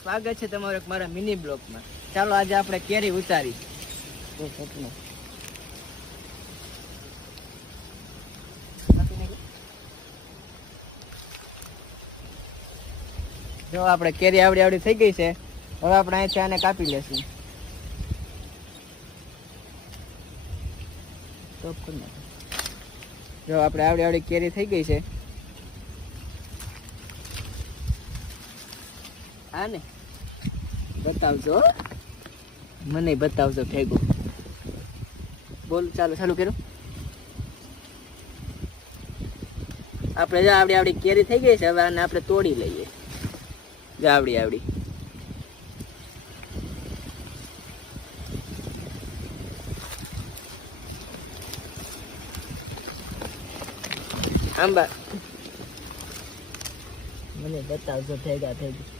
સ્વાગત છે તમારું એક મારા મિની બ્લોકમાં. ચાલો આજે આપણે કેરી ઉતારી. જો આપણે કેરી આવડી થઈ ગઈ છે. હવે આપણે અહીંથી આને કાપી લેશું. જો આપણે આવડી કેરી થઈ ગઈ છે. હા ને બતાવજો, મને બતાવજો ભેગું. બોલ, ચાલુ કર્યું. આપણે જો આવડી કેરી થઈ ગઈ છે. હવે આને આપણે તોડી લઈએ. જો આવડી આંબા મને બતાવજો ભેગા થઈ ગઈ.